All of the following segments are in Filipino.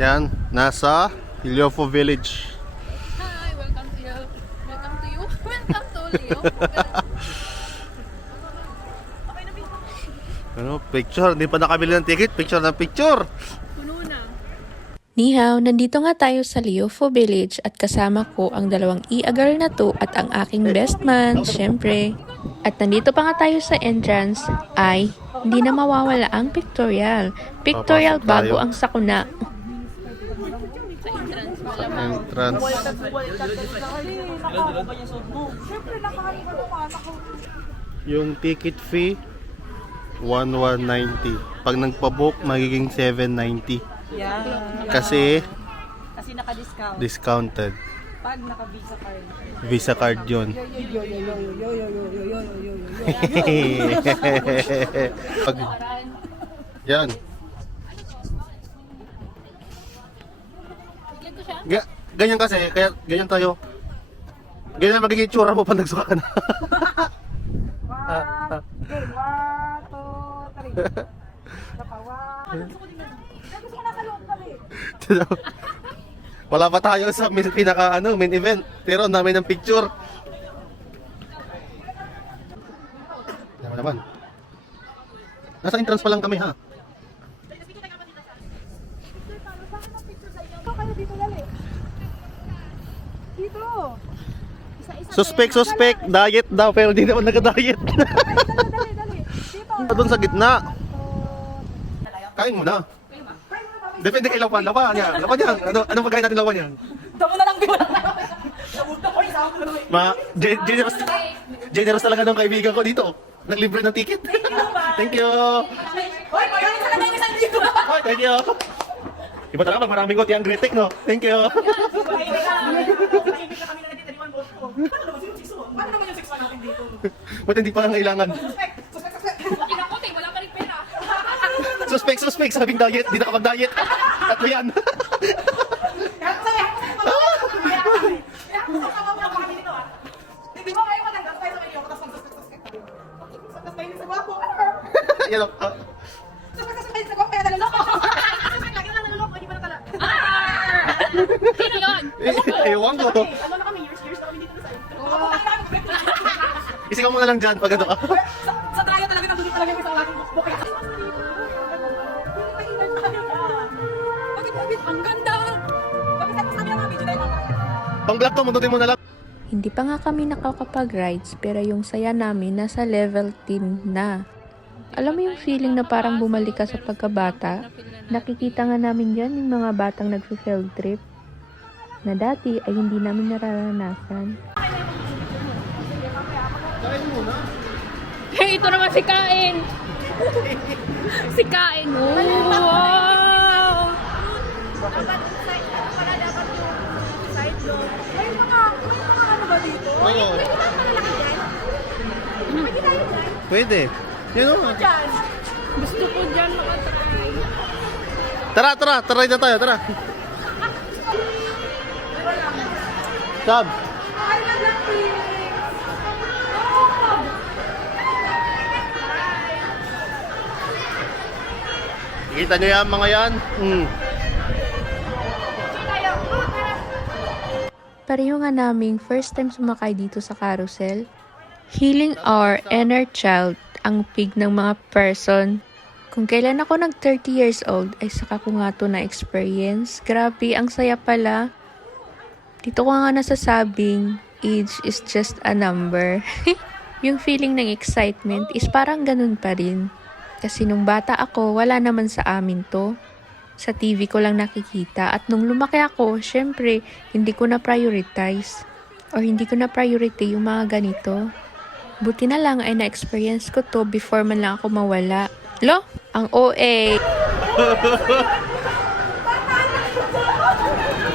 Yan, nasa Ilofo Village. Hi, welcome to you. Welcome to you. Welcome to Leo. Ano, picture. Hindi pa nakabili ng ticket. Picture ng picture. Puno na. Ni hao, nandito nga tayo sa Ilofo Village at kasama ko ang dalawang i-girl na to at ang aking best man, syempre. At nandito pa nga tayo sa entrance ay hindi na mawawala ang pictorial. Pictorial Papasok tayo. bago ang sakuna. Entrance. Yung ticket fee 1190. Pag nagpa-book magiging 790. Yeah. Kasi Kasi naka-discount. discounted. Pag naka-visa card. Visa card 'yon. Pag yan. Ganyan kasi, kaya ganyan tayo. Ganyan magiging itsura mo pag nagsuka ka na. One, two, three. Napawa. Gusto ko nasa loob kami. Wala pa tayo sa main event. Pero ang dami ng picture. Naman. Nasa entrance pa lang kami ha. Dito dali. Dito. Suspect, diet daw pero di naman nagka-diet. Dali. Dito. Doon sa gitna. Kain mo na. Depende kay lawan yan. Lawan yan. Anong pagkain natin lawan yan? Damo na lang bilang. Generous talaga ng kaibigan ko dito. Naglibre ng ticket. Thank you. Hoy, magaling sa kanila isang dito. Hoy, thank you. Iba talaga pag maraming gote ang Gretek, no? Thank you. Tahimik na kami na nagtitaniwan boss ko. Paano naman yung 6-1 natin dito? Ba't hindi pa kailangan? Suspect. Kinakote, wala pa rin pera. Suspect, sabing diet. Di nakapag-diet. Tatlo yan. Di ba kayo matanggal tayo sa inyo? Tapos mag-suspect. Tapos tayo sa gwapo. Yan o. Suspect sa gwapo. Kaya naluloko. Suspect lagi na naluloko. Hindi pa na tala. Sino yun? Ewan ko. Ano na kami? Years na kami dito na sa'yo. Isigaw mo na lang dyan pag ano ka. Sa tryo talaga nandun talaga yung isang laging bukay. Bakit? Ang ganda. Bakit sa sabi ng mga video na yun? Pang vlog to, mundutin mo na lang. Hindi pa nga kami nakakapag-rides pero yung saya namin nasa level 10 na. Alam mo yung feeling na parang bumalik ka sa pagkabata? Nakikita nga namin dyan yung mga batang nag-field trip na dati ay hindi namin nararanasan. Hey, ito naman si Kain. Si Kain. Oh, wow. May mga ano ba dito? Oo. Pwede. Yun o. Gusto ko dyan makatry. Tara na tayo, tara. Sab. Kita nyo yan mga yan? Pareho nga naming first time sumakay dito sa carousel. Healing our inner child ang pig ng mga person. Kung kailan ako nag 30 years old ay saka ko nga to na experience. Grabe, ang saya pala. Dito ko nga nasasabing age is just a number. Yung feeling ng excitement is parang ganun pa rin. Kasi nung bata ako, wala naman sa amin to. Sa TV ko lang nakikita at nung lumaki ako, syempre, hindi ko na prioritize or hindi ko na priority yung mga ganito. Buti na lang ay na-experience ko to before man lang ako mawala. Lo, ang OA.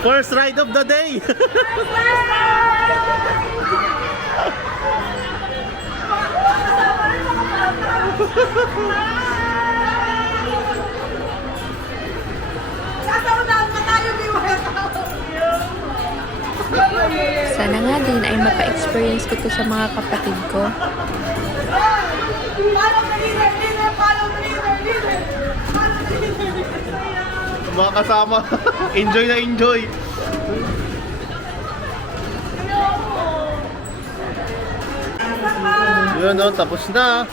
First ride of the day! Sana nga din ay mapa-experience ko to sa mga kapatid ko. Follow the leader! Follow the leader! mga kasama. Enjoy na enjoy. Yun o, tapos na.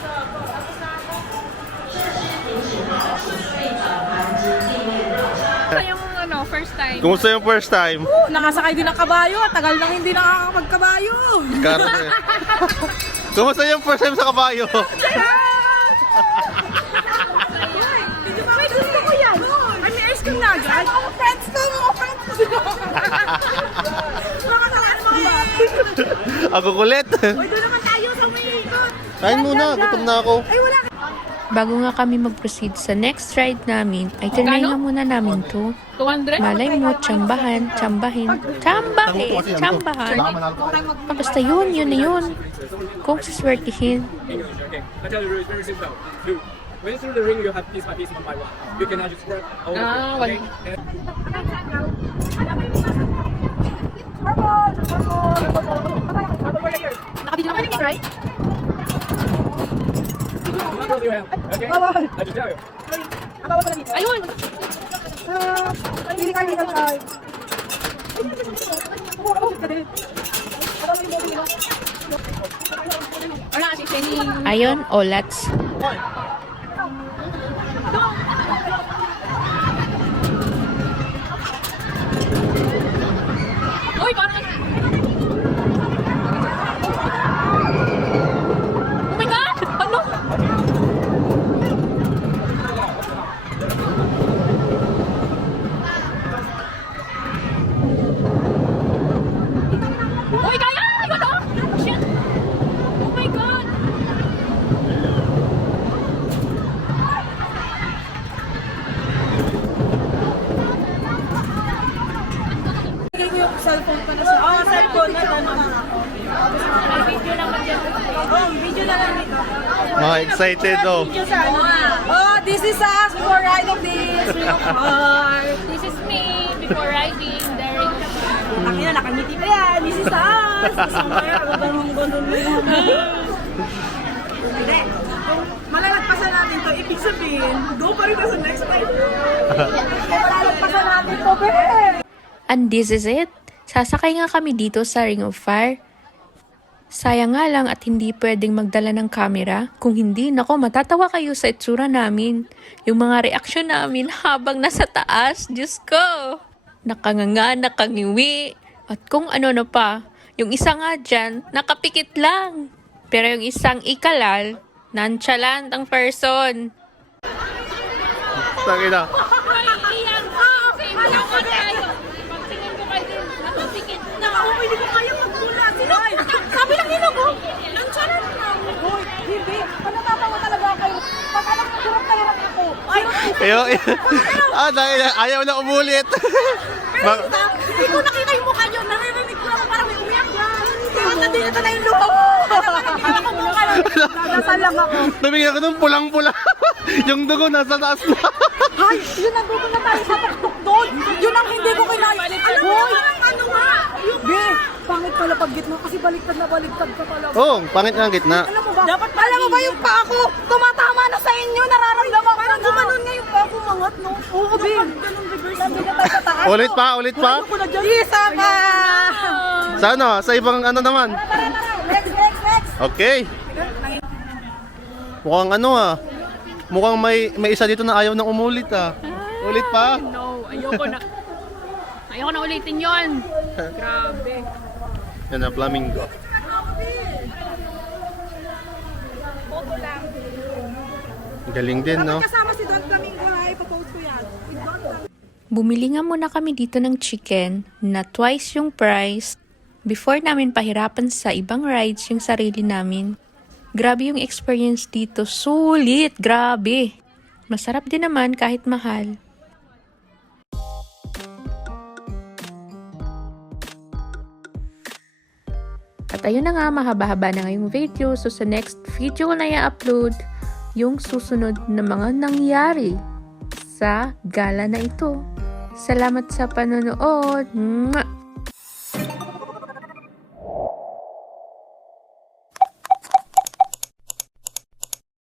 Yung first time. Kumusta yung first time? Nakasakay din ng kabayo. Tagal nang hindi nakakapagkabayo. Karne. Kumusta yung first time sa kabayo? May gusto ko yan. Ay, may ice cream na agad. Mga friends ko. Makasakay ng mga Ako kulit. Uy, doon naman tayo sa may ikot. Kain muna, gutom na ako. Ay, wala. Bago nga kami mag-proceed sa next ride namin, ay tinry nga muna namin to. 200? Malay mo, tsambahin. Basta yun na yun. Kung siswertihin. Okay. I tell you, it's very simple. Do when through the ring, you have piece by piece, one by one. You cannot just work all the Ah, okay? Nakabili naman yung right? Close your hand, okay? I just tell you. Ayun! Hindi kayo dito tayo. Wala kasi Penny. Ayun, olats. Uy, parang... Oh my God! Ano? Uy, kaya! Ayun oh! Shit! Oh my God! Bigay ko yung cellphone ko na siya. Oo, cellphone na tanong. May video naman dyan. Oh, video na lang dito. Mga excited oh. Video sa ano. Oh, this is us before ride of this. This is me before riding the ring. Ang ina, nakangiti pa yan. This is us. Somewhere, ang ganun mo yun. Hindi. Kung malalagpasan natin to, ibig sabihin, go pa rin tayo sa next ride. Malalagpasan natin to, be. And this is it. Sasakay nga kami dito sa Ring of Fire. Sayang nga lang at hindi pwedeng magdala ng camera. Kung hindi, nako, matatawa kayo sa itsura namin. Yung mga reaksyon namin habang nasa taas. Diyos ko! Nakanganga, nakangiwi. At kung ano na pa, yung isa nga dyan, nakapikit lang. Pero yung isang ikalal, nonchalant ang person. Tangina. Iyan ka! Wala ko tayo! Pagtingin ko kayo din, nakapikit na! Hindi ko kaya magmula. Sino? Sabi lang nila ko. Nonchalant na. Hoy, hindi. Natatawa talaga kayo. Pag alam ko, hirap na hirap ako. Ayo, dahil ayaw na umulit. Pero hindi ko nakita yung mukha nyo. Naririnig ko lang parang may umiyak na. Nandito na yung luha. Nakikita ko mukha lang. Nadasal lang ako. Nabigyan ko ng pulang-pula. Yung dugo nasa taas na. Ay, yun ang gusto na tayo sa tuktok doon. Yun ang hindi ko kinaya. Alam mo naman ano nga. Be, pangit pala pag gitna kasi baliktad na baliktad ka pala. Oh, pangit nga ang gitna. Alam mo ba? Alam mo ba yung paa ko? Tumatama na sa inyo. Nararamdaman ko. Parang gumanon nga yung paa ko mangat, no? Oo, Be. Ganun reverse. Nandun na tayo sa taas. Ulit pa, ulit pa. Isa pa! Sa ano? Sa ibang ano naman? Tara. Next. Okay. Mukhang ano ah. Mukhang may isa dito na ayaw nang umulit ah. Ulit pa. No, ayoko na. Ayoko na ulitin yon. Grabe. Yan na, flamingo. Galing din, no? Kasama si Don Flamingo, ha? Ipopost ko yan. With Don Flamingo. Bumili nga muna kami dito ng chicken na twice yung price before namin pahirapan sa ibang rides yung sarili namin. Grabe yung experience dito. Sulit! Grabe! Masarap din naman kahit mahal. At ayun na nga, mahaba-haba na ngayong video. So sa next video ko na i-upload yung susunod na mga nangyari sa gala na ito. Salamat sa panonood. Mwah!